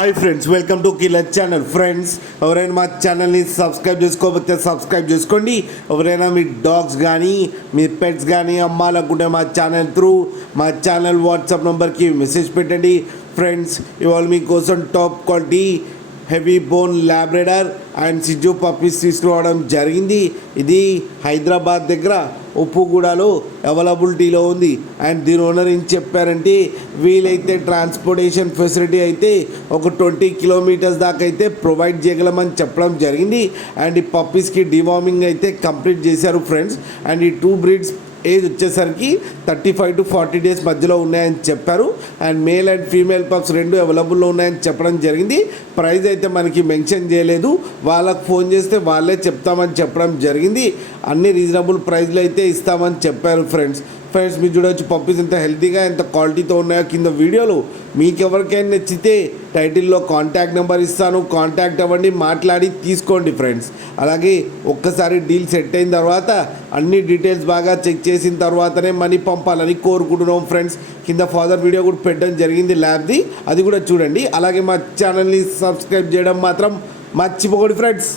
Hi friends, welcome to killer channel. Friends, ఎవరైనా మా ఛానల్ని సబ్స్క్రైబ్ చేసుకోకపోతే సబ్స్క్రైబ్ చేసుకోండి. ఎవరైనా మీ డాగ్స్ కానీ మీ పెట్స్ కానీ అమ్మాలనుకుంటే మా ఛానల్ వాట్సాప్ నెంబర్కి మెసేజ్ పెట్టండి. ఫ్రెండ్స్, ఇవాళ మీకోసం top quality heavy bone Labrador and సిజు పప్పీస్ తీసుకురావడం జరిగింది. ఇది హైదరాబాద్ దగ్గర ఉప్పుగూడలో అవైలబిలిటీలో ఉంది. అండ్ దీని ఓనర్ ఏం చెప్పారంటే, వీలైతే ట్రాన్స్పోర్టేషన్ ఫెసిలిటీ అయితే ఒక 20 కిలోమీటర్స్ దాకా అయితే ప్రొవైడ్ చేయగలమని చెప్పడం జరిగింది. అండ్ ఈ పప్పీస్కి డివార్మింగ్ అయితే కంప్లీట్ చేశారు ఫ్రెండ్స్. అండ్ ఈ 2 బ్రీడ్స్ ఏజ్ వచ్చేసరికి 35 to 40 డేస్ మధ్యలో ఉన్నాయని చెప్పారు. And male and female pups రెండు అవైలబుల్లో ఉన్నాయని చెప్పడం జరిగింది. ప్రైస్ అయితే మనకి మెన్షన్ చేయలేదు, వాళ్ళకు ఫోన్ చేస్తే వాళ్ళే చెప్తామని చెప్పడం జరిగింది. అన్ని రీజనబుల్ ప్రైస్లో అయితే ఇస్తామని చెప్పారు ఫ్రెండ్స్. మీరు చూడవచ్చు పప్పీస్ ఎంత హెల్తీగా ఎంత క్వాలిటీతో ఉన్నాయో కింద వీడియోలో. మీకు ఎవరికైనా నచ్చితే టైటిల్లో కాంటాక్ట్ నెంబర్ ఇస్తాను, కాంటాక్ట్ అవ్వండి, మాట్లాడి తీసుకోండి ఫ్రెండ్స్. అలాగే ఒక్కసారి డీల్ సెట్ అయిన తర్వాత అన్ని డీటెయిల్స్ బాగా చెక్ చేసిన తర్వాతనే మనీ పంపాలని కోరుకుంటున్నాం ఫ్రెండ్స్. కింద ఫాదర్ వీడియో కూడా పెట్టడం జరిగింది ల్యాబ్ది, అది కూడా చూడండి. అలాగే మా ఛానల్ని సబ్స్క్రైబ్ చేయడం మాత్రం మర్చిపోకండి ఫ్రెండ్స్.